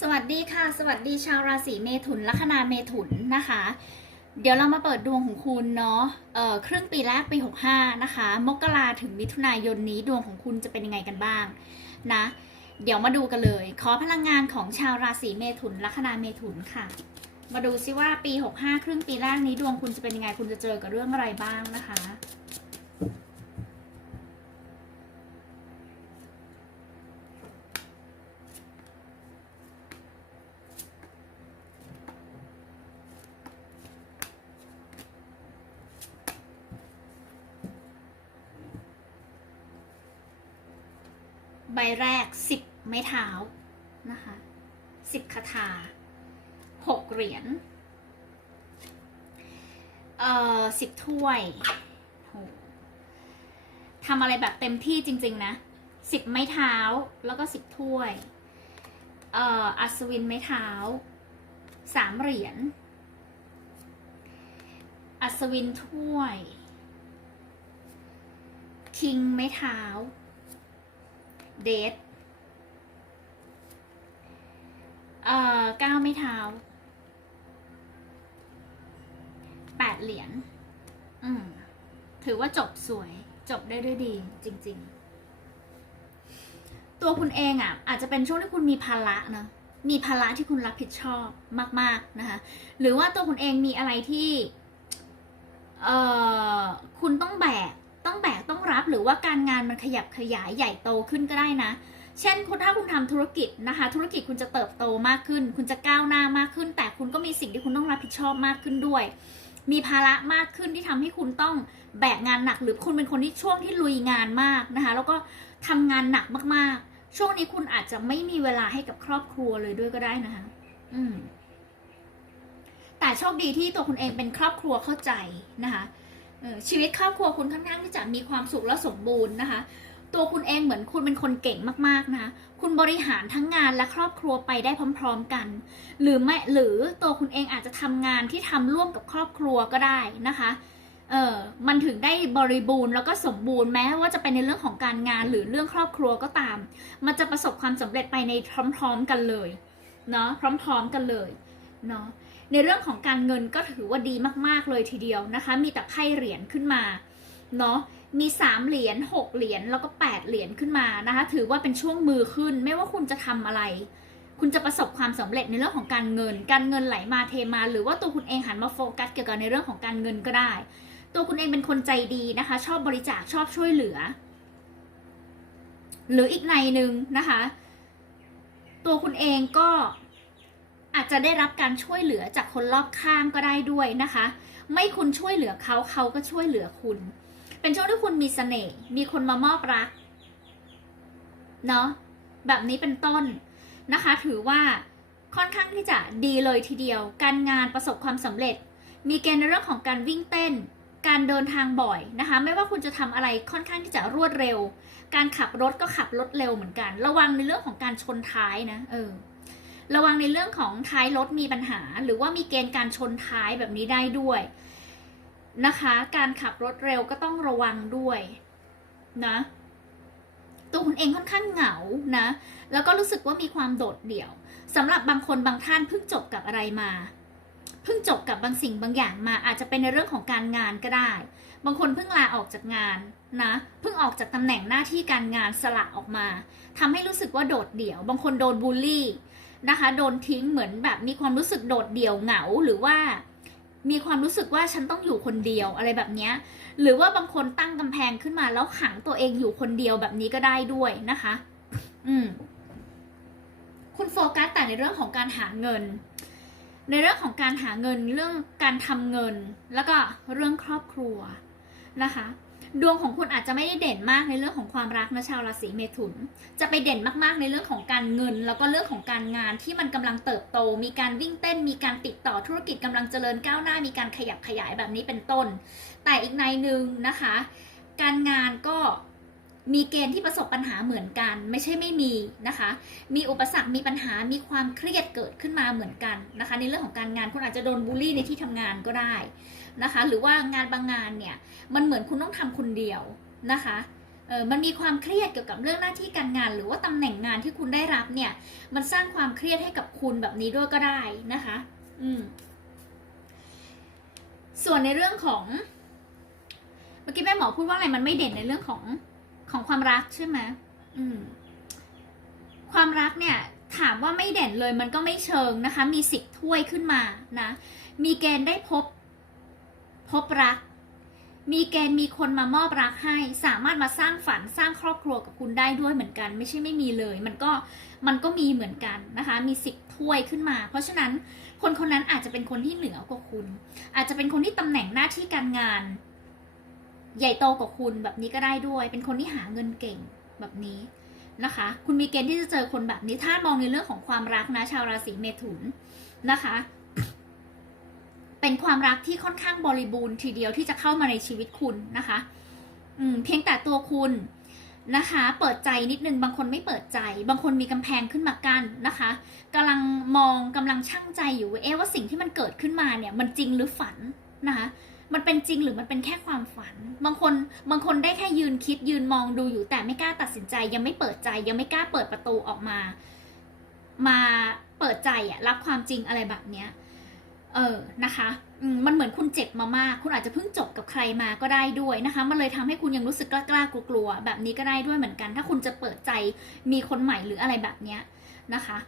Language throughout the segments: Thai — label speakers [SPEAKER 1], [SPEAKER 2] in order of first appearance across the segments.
[SPEAKER 1] สวัสดีค่ะ สวัสดีชาวราศีเมถุนลัคนาเมถุนนะคะ เดี๋ยวเรามาเปิดดวงของคุณเนาะเอ่อครึ่งปีแรกปี 65 นะคะ มกราถึงมิถุนายนนี้ดวงของคุณจะเป็นยังไงกันบ้างนะ เดี๋ยวมาดูกันเลย ขอพลังงานของชาวราศีเมถุนลัคนาเมถุนค่ะ มาดูซิว่าปี 65 ครึ่งปีแรกนี้ดวงคุณจะเป็นยังไง คุณจะเจอกับเรื่องอะไรบ้างนะคะ แรกสิบไม้เท้านะคะสิบคาถาหกเหรียญเอ่อสิบถ้วยทำอะไรแบบเต็มที่จริง ๆ นะสิบไม้เท้าแล้วก็สิบถ้วยเอ่ออัศวินไม้เท้าสามเหรียญอัศวินถ้วย คิงไม้เท้า เดทเอ่อเก้าไม่เท้าแปดเหรียญอืมถือว่าจบสวยจบได้ด้วยดี จริง ๆ ตัวคุณเองอะ อาจจะเป็นช่วงที่คุณมีภาระนะมีภาระที่คุณรับผิดชอบมาก ๆ นะคะ หรือว่าตัวคุณเองมีอะไรที่ เอ่อ คุณต้องแบก หรือว่าการงานมันขยับขยายใหญ่โตขึ้นก็ได้นะ เช่นคุณถ้าคุณทำธุรกิจนะคะ ธุรกิจคุณจะเติบโตมากขึ้น คุณจะก้าวหน้ามากขึ้น แต่คุณก็มีสิ่งที่คุณต้องรับผิดชอบมากขึ้นด้วย มีภาระมากขึ้นที่ทำให้คุณต้องแบกงานหนัก หรือคุณเป็นคนที่ช่วงที่ลุยงานมากนะคะ แล้วก็ทำงานหนักมากๆ ช่วงนี้คุณอาจจะไม่มีเวลาให้กับครอบครัวเลยด้วยก็ได้นะคะ อืมแต่โชคดีที่ตัวคุณเองเป็นครอบครัวเข้าใจนะคะ ชีวิตครอบครัวคุณค่อนข้างที่จะมีความสุขและสมบูรณ์นะคะ ตัวคุณเองเหมือนคุณเป็นคนเก่งมากๆนะคะคุณบริหารทั้งงานและครอบครัวไปได้พร้อม ๆกัน หรือไม่หรือตัวคุณเองอาจจะทำงานที่ทำร่วมกับครอบครัวก็ได้นะคะเออมันถึงได้บริบูรณ์แล้วก็สมบูรณ์แม้ว่าจะเป็นในเรื่องของการงานหรือเรื่องครอบครัวก็ตาม มันจะประสบความสำเร็จไปในพร้อม ๆกันเลยเนาะพร้อม ๆกันเลยเนาะ ในเรื่องของการเงินก็ถือว่าดีมากๆเลยทีเดียวนะคะ มีแต่ไพ่เหรียญขึ้นมาเนาะมีสามเหรียญหกเหรียญแล้วก็แปดเหรียญขึ้นมานะคะ ถือว่าเป็นช่วงมือขึ้น ไม่ว่าคุณจะทำอะไร คุณจะประสบความสำเร็จในเรื่องของการเงิน การเงินไหลมาเทมา หรือว่าตัวคุณเองหันมาโฟกัสเกี่ยวกับในเรื่องของการเงินก็ได้ ตัวคุณเองเป็นคนใจดีนะคะ ชอบบริจาคชอบช่วยเหลือ หรืออีกในหนึ่งนะคะ ตัวคุณเองก็ อาจจะได้รับการช่วยเหลือจากคนรอบข้างก็ได้ด้วยนะคะ ไม่คุณช่วยเหลือเขาเขาก็ช่วยเหลือคุณ เป็นช่วงที่คุณมีเสน่ห์มีคนมามอบรักเนาะแบบนี้เป็นต้นนะคะ ถือว่าค่อนข้างที่จะดีเลยทีเดียว การงานประสบความสำเร็จ มีเกณฑ์ในเรื่องของการวิ่งเต้น การเดินทางบ่อยนะคะ ไม่ว่าคุณจะทำอะไรค่อนข้างที่จะรวดเร็ว การขับรถก็ขับรถเร็วเหมือนกัน ระวังในเรื่องของการชนท้ายนะ เออ ระวังในเรื่องของท้ายรถมีปัญหา หรือว่ามีเกณฑ์การชนท้ายแบบนี้ได้ด้วยนะคะ การขับรถเร็วก็ต้องระวังด้วยนะตัวคุณเองค่อนข้างเหงานะ แล้วก็รู้สึกว่ามีความโดดเดี่ยวสำหรับบางคนบางท่านเพิ่งจบกับอะไรมา เพิ่งจบกับบางสิ่งบางอย่างมา อาจจะเป็นในเรื่องของการงานก็ได้ บางคนเพิ่งลาออกจากงานนะ เพิ่งออกจากตำแหน่งหน้าที่การงานสละออกมาทำให้รู้สึกว่าโดดเดี่ยว บางคนโดนบูลลี่ นะคะ โดนทิ้งเหมือนแบบมีความรู้สึกโดดเดี่ยวเหงาหรือว่า มีความรู้สึกว่าฉันต้องอยู่คนเดียวอะไรแบบนี้หรือว่าบางคนตั้งกำแพงขึ้นมาแล้วขังตัวเองอยู่คนเดียวแบบนี้ก็ได้ด้วยนะคะ อืม คุณโฟกัสแต่ในเรื่องของการหาเงิน ในเรื่องของการหาเงินเรื่องการทำเงิน แล้วก็เรื่องครอบครัวนะคะ ดวงของคุณอาจจะไม่ได้เด่นมากในเรื่องของความรักนะชาวราศีเมถุน จะไปเด่นมากๆในเรื่องของการเงิน แล้วก็เรื่องของการงานที่มันกำลังเติบโต มีการวิ่งเต้น มีการติดต่อธุรกิจกำลังเจริญก้าวหน้า มีการขยับขยายแบบนี้เป็นต้น แต่อีกในหนึ่งนะคะ การงานก็มีเกณฑ์ที่ประสบปัญหาเหมือนกัน ไม่ใช่ไม่มีนะคะ มีอุปสรรคมีปัญหามีความเครียดเกิดขึ้นมาเหมือนกันนะคะ ในเรื่องของการงานคุณอาจจะโดนบูลลี่ในที่ทำงานก็ได้ นะคะ หรือว่างานบางงานเนี่ยมันเหมือนคุณต้องทำคนเดียวนะคะเออมันมีความเครียดเกี่ยวกับเรื่องหน้าที่การงาน หรือว่าตำแหน่งงานที่คุณได้รับเนี่ย มันสร้างความเครียดให้กับคุณแบบนี้ด้วยก็ได้นะคะ อืมส่วนในเรื่องของเมื่อกี้แม่หมอพูดว่าอะไรมันไม่เด่นในเรื่องของของความรักใช่ไหมอืม ความรักเนี่ย ถามว่าไม่เด่นเลยมันก็ไม่เชิงนะคะ มีสิบถ้วยขึ้นมานะ มีเกณฑ์ได้พบ พบรัก มีเกณฑ์มีคนมามอบรักให้ สามารถมาสร้างฝันสร้างครอบครัวกับคุณได้ด้วยเหมือนกัน ไม่ใช่ไม่มีเลย มันก็มันก็มีเหมือนกันนะคะ มีสิบถ้วยขึ้นมา เพราะฉะนั้นคนคนนั้นอาจจะเป็นคนที่เหนือกว่าคุณ อาจจะเป็นคนที่ตำแหน่งหน้าที่การงาน ใหญ่โตกว่าคุณแบบนี้ก็ได้ด้วย เป็นคนที่หาเงินเก่งแบบนี้นะคะ คุณมีเกณฑ์ที่จะเจอคนแบบนี้ ถ้ามองในเรื่องของความรักนะชาวราศีเมถุนนะคะ เป็นความรักที่ค่อนข้างบริบูรณ์ทีเดียวที่จะเข้ามาในชีวิตคุณนะคะอืมเพียงแต่ตัวคุณนะคะ เปิดใจนิดนึงบางคนไม่เปิดใจ บางคนมีกำแพงขึ้นมากั้นนะคะกำลังมองกำลังชั่งใจอยู่เอ๊ะว่าสิ่งที่มันเกิดขึ้นมาเนี่ยมันจริงหรือฝันนะคะมันเป็นจริงหรือมันเป็นแค่ความฝัน บางคนบางคนได้แค่ยืนคิดยืนมองดูอยู่แต่ไม่กล้าตัดสินใจ ยังไม่เปิดใจ ยังไม่กล้าเปิดประตูออกมา มาเปิดใจอะรับความจริงอะไรแบบเนี้ย เออนะคะมันเหมือนคุณเจ็บมามาก คุณอาจจะเพิ่งจบกับใครมาก็ได้ด้วยนะคะ มันเลยทำให้คุณยังรู้สึกกล้ากลัวๆแบบนี้ก็ได้ด้วยเหมือนกัน ถ้าคุณจะเปิดใจมีคนใหม่หรืออะไรแบบเนี้ยนะคะ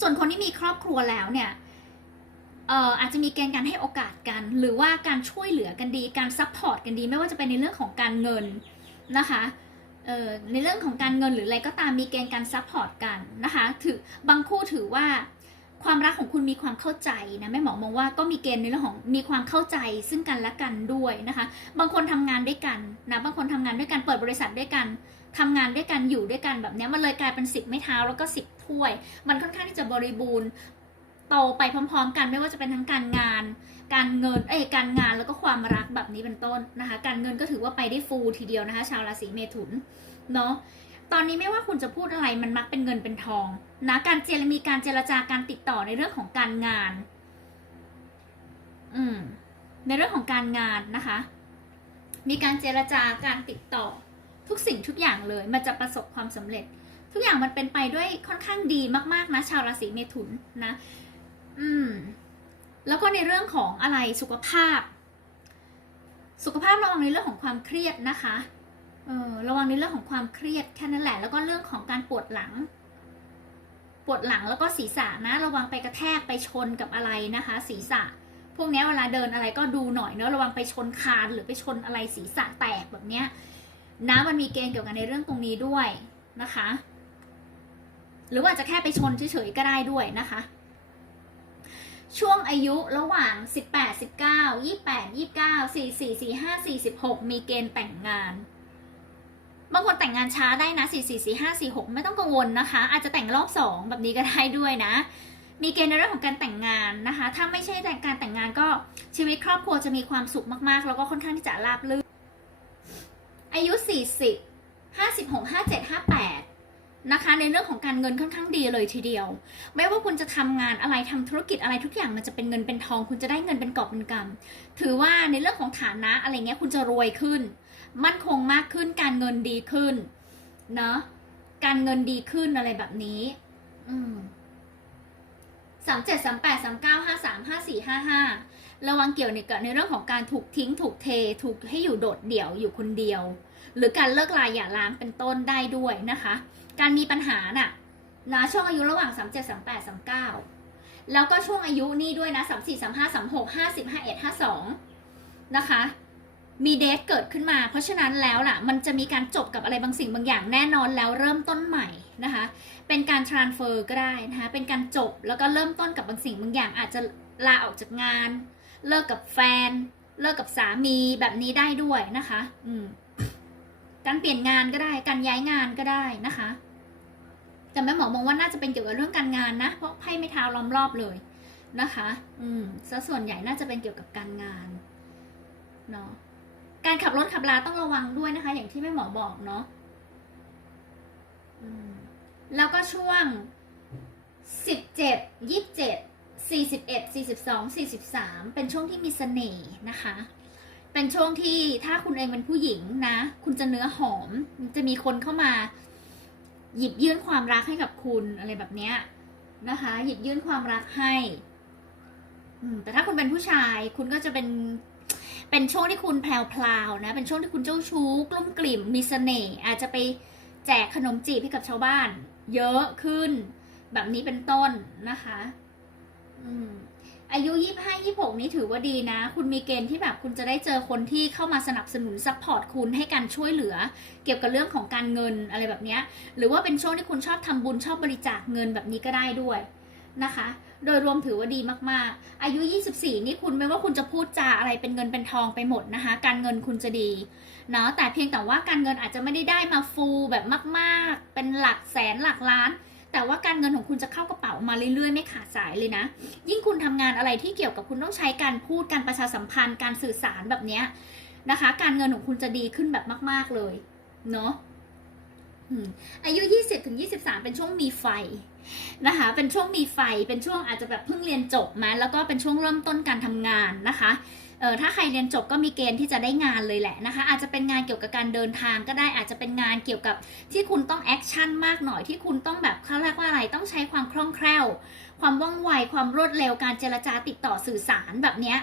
[SPEAKER 1] ส่วนคนที่มีครอบครัวแล้วเนี่ยเอ่ออาจจะมีเกณฑ์การให้โอกาสกัน หรือว่าการช่วยเหลือกันดี การซัพพอร์ตกันดี ไม่ว่าจะเป็นในเรื่องของการเงินนะคะเอ่อในเรื่องของการเงินหรืออะไรก็ตามมีเกณฑ์การซัพพอร์ตกันนะคะ ถือบางคู่ถือว่า ความรักของคุณมีความเข้าใจนะแม่หมอมองว่าก็มีเกณฑ์ในเรื่องของมีความเข้าใจซึ่งกันและกันด้วยนะคะ บางคนทำงานด้วยกันนะบางคนทำงานด้วยกันเปิดบริษัทด้วยกันทำงานด้วยกันอยู่ด้วยกันแบบนี้มันเลยกลายเป็นสิบไม่เท้าแล้วก็สิบถ้วย มันค่อนข้างที่จะบริบูรณ์โตไปพร้อม ๆ กันไม่ว่าจะเป็นทั้งการงาน การเงินเอ้ยการงานแล้วก็ความรักแบบนี้เป็นต้นนะคะ การเงินก็ถือว่าไปได้ฟูทีเดียวนะคะ ชาวราศีเมถุนเนาะ ตอนนี้ไม่ว่าคุณจะพูดอะไรมันมักเป็นเงินเป็นทองนะการเจรมีการเจรจาการติดต่อในเรื่องของการงาน อืม ในเรื่องของการงานนะคะ มีการเจรจาการติดต่อ ทุกสิ่งทุกอย่างเลยมันจะประสบความสำเร็จ ทุกอย่างมันเป็นไปด้วยค่อนข้างดีมากๆนะชาวราศีเมถุนนะ อืม แล้วก็ในเรื่องของอะไรสุขภาพ สุขภาพระวังในเรื่องของความเครียดนะคะ เออระวังในเรื่องของความเครียดแค่นั้นแหละ แล้วก็เรื่องของการปวดหลัง ปวดหลังแล้วก็ศีรษะนะ ระวังไปกระแทกไปชนกับอะไรนะคะ ศีรษะ พวกนี้เวลาเดินอะไรก็ดูหน่อยเนอะระวังไปชนคานหรือไปชนอะไรศีรษะแตกแบบเนี้ยนะมันมีเกณฑ์เกี่ยวกับในเรื่องตรงนี้ด้วยนะคะ หรือว่าจะแค่ไปชนเฉยๆก็ได้ด้วยนะคะช่วงอายุระหว่าง 18 19 28 29 44 45 46 มีเกณฑ์แต่งงาน บางคนแต่งงานช้าได้นะ 4 4 4 5 4 6 ไม่ต้องกังวลนะคะ อาจจะแต่งรอบ 2 แบบนี้ก็ได้ด้วยนะ มีเกณฑ์ในเรื่องของการแต่งงานนะคะ ถ้าไม่ใช่แต่การแต่งงานก็ชีวิตครอบครัวจะมีความสุขมากๆ แล้วก็ค่อนข้างที่จะราบรื่น อายุ 40 56 57 58 นะคะ ในเรื่องของการเงินค่อนข้างดีเลยทีเดียว ไม่ว่าคุณจะทำงานอะไรทำธุรกิจอะไรทุกอย่างมันจะเป็นเงินเป็นทอง คุณจะได้เงินเป็นกอบเป็นกำถือว่าในเรื่องของฐานะอะไรเงี้ยคุณจะรวยขึ้น มั่นคงมากขึ้นการเงินดีขึ้น เนาะการเงินดีขึ้นอะไรแบบนี้ อืมสามเจ็ดสามแปดสามเก้าห้าสามห้าสี่ห้าห้าระวังเกี่ยวในกับในเรื่องของการถูกทิ้งถูกเท ถูกให้อยู่โดดเดี่ยวอยู่คนเดียว หรือการเลิกลายอย่าร้างเป็นต้นได้ด้วยนะคะ การมีปัญหาน่ะนะช่วงอายุระหว่างสามเจ็ดสามแปดสามเก้าแล้วก็ช่วงอายุนี่ด้วยนะสามสี่สามห้าสามหกห้าสิบห้าเอ็ดห้าสองนะคะ มีเดทเกิดขึ้นมา เพราะฉะนั้นแล้วล่ะ มันจะมีการจบกับอะไรบางสิ่งบางอย่างแน่นอนแล้วเริ่มต้นใหม่นะคะ เป็นการ transfer ก็ได้นะคะ เป็นการจบแล้วก็เริ่มต้นกับบางสิ่งบางอย่าง อาจจะลาออกจากงาน เลิกกับแฟน เลิกกับสามีแบบนี้ได้ด้วยนะคะ อืม การเปลี่ยนงานก็ได้ การย้ายงานก็ได้นะคะ แต่แม่หมอมองว่าน่าจะเป็นเกี่ยวกับเรื่องการงานนะ เพราะไพ่ไม่เท้าล้อมรอบเลยนะคะ อืมซะส่วนใหญ่น่าจะเป็นเกี่ยวกับการงานเนาะ การขับรถขับลาต้องระวังด้วยนะคะ อย่างที่แม่หมอบอกเนาะแล้วก็ช่วงสิบเจ็ดยี่สิบเจ็ดสี่สิบเอ็ดสี่สิบสองสี่สิบสามเป็นช่วงที่มีเสน่ห์นะคะ เป็นช่วงที่ถ้าคุณเองเป็นผู้หญิงนะ คุณจะเนื้อหอม จะมีคนเข้ามา หยิบยื่นความรักให้กับคุณอะไรแบบเนี้ยนะคะ หยิบยื่นความรักให้แต่ถ้าคุณเป็นผู้ชายคุณก็จะเป็น เป็นช่วงที่คุณแพลวๆนะ เป็นช่วงที่คุณเจ้าชู้กลุ้มกลิ่มมีเสน่ห์อาจจะไปแจกขนมจีบให้กับชาวบ้าน เยอะขึ้น แบบนี้เป็นต้นนะคะอืมอายุยี่ห้ายี่หกนี้ถือว่าดีนะ คุณมีเกณฑ์ที่แบบคุณจะได้เจอคนที่เข้ามาสนับสนุนซัพพอร์ตคุณให้การช่วยเหลือ เกี่ยวกับเรื่องของการเงินอะไรแบบนี้หรือว่าเป็นช่วงที่คุณชอบทำบุญชอบบริจาคเงินแบบนี้ก็ได้ด้วยนะคะโดยรวมถือว่าดีมากๆ อายุ 24 นี่คุณไม่ว่าคุณจะพูดจาอะไรเป็นเงินเป็นทองไปหมดนะคะ การเงินคุณจะดีเนาะแต่เพียงแต่ว่าการเงินอาจจะไม่ได้ได้มาฟูแบบมาก ๆ เป็นหลักแสนหลักล้าน แต่ว่าการเงินของคุณจะเข้ากระเป๋ามาเรื่อยๆ ไม่ขาดสายเลยนะ ยิ่งคุณทำงานอะไรที่เกี่ยวกับคุณต้องใช้การพูดการประชาสัมพันธ์การสื่อสารแบบเนี้ยนะคะ การเงินของคุณจะดีขึ้นแบบมาก ๆเลยเนาะ อายุ 20ถึง23 เป็นช่วงมีไฟนะคะ เป็นช่วงมีไฟ เป็นช่วงอาจจะแบบเพิ่งเรียนจบมาแล้วก็เป็นช่วงเริ่มต้นการทำงานนะคะเออถ้าใครเรียนจบก็มีเกณฑ์ที่จะได้งานเลยแหละนะคะ อาจจะเป็นงานเกี่ยวกับการเดินทางก็ได้อาจจะเป็นงานเกี่ยวกับที่คุณต้องแอคชั่นมากหน่อยที่คุณต้องแบบเขาเรียกว่าอะไรต้องใช้ความคล่องแคล่ว ความว่องไวความรวดเร็วการเจรจาติดต่อสื่อสารแบบเนี้ย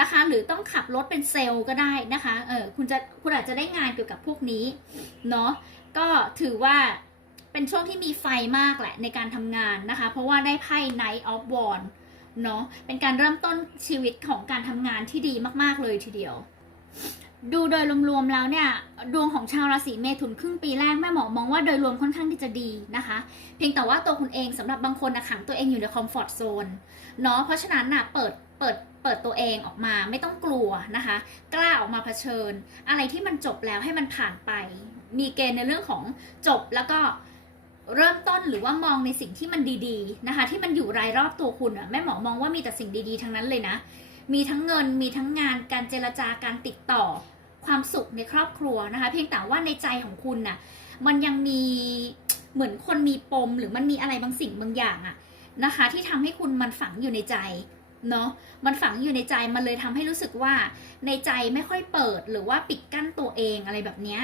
[SPEAKER 1] นะคะ หรือต้องขับรถเป็นเซลล์ก็ได้นะคะเออคุณจะคุณอาจจะได้งานเกี่ยวกับพวกนี้เนาะ ก็ถือว่าเป็นช่วงที่มีไฟมากแหละในการทำงานนะคะ เพราะว่าได้ไพ่ Knight of Wands เนาะเป็นการเริ่มต้นชีวิตของการทำงานที่ดีมากๆเลยทีเดียว ดูโดยรวมๆแล้วเนี่ย ดวงของชาวราศีเมถุนครึ่งปีแรกแม่หมอมองว่าโดยรวมค่อนข้างที่จะดีนะคะ เพียงแต่ว่าตัวคุณเองสำหรับบางคนนะขังตัวเองอยู่ในคอมฟอร์ทโซนเนาะเพราะฉะนั้นน่ะเปิดเปิดเปิดตัวเองออกมาไม่ต้องกลัวนะคะ กล้าออกมาเผชิญ อะไรที่มันจบแล้วให้มันผ่านไป มีเกณฑ์ในเรื่องของจบแล้วก็เริ่มต้นหรือว่ามองในสิ่งที่มันดีๆนะคะ ที่มันอยู่รายรอบตัวคุณอะแม่หมอมองว่ามีแต่สิ่งดีๆทั้งนั้นเลยนะ มีทั้งเงินมีทั้งงานการเจรจาการติดต่อความสุขในครอบครัวนะคะ เพียงแต่ว่าในใจของคุณน่ะมันยังมีเหมือนคนมีปมหรือมันมีอะไรบางสิ่งบางอย่างอะนะคะ ที่ทำให้คุณมันฝังอยู่ในใจเนาะมันฝังอยู่ในใจมันเลยทำให้รู้สึกว่าในใจไม่ค่อยเปิดหรือว่าปิดกั้นตัวเองอะไรแบบเนี้ย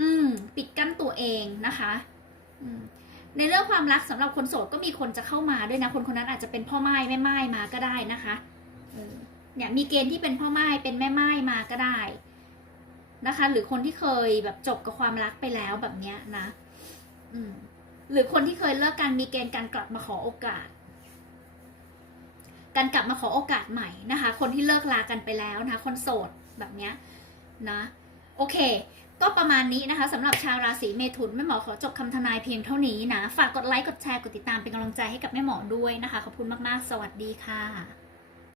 [SPEAKER 1] อืม ปิดกั้นตัวเองนะคะในเรื่องความรักสำหรับคนโสดก็มีคนจะเข้ามาด้วยนะ คนคนนั้นอาจจะเป็นพ่อไม้แม่ไม้มาก็ได้นะคะเออเนี่ยมีเกณฑ์ที่เป็นพ่อไม้เป็นแม่ไม้มาก็ได้นะคะ หรือคนที่เคยแบบจบกับความรักไปแล้วแบบเนี้ยนะ อืมหรือคนที่เคยเลิกกันมีเกณฑ์การกลับมาขอโอกาส การกลับมาขอโอกาสใหม่นะคะ คนที่เลิกลากันไปแล้วนะคะ คนโสดแบบเนี้ยนะ โอเค ก็ประมาณนี้นะคะสำหรับชาวราศีเมถุนแม่หมอขอจบคำทำนายเพียงเท่านี้นะ ฝากกดไลค์กดแชร์กดติดตามเป็นกำลังใจให้กับแม่หมอด้วยนะคะ ขอบคุณมากๆ สวัสดีค่ะ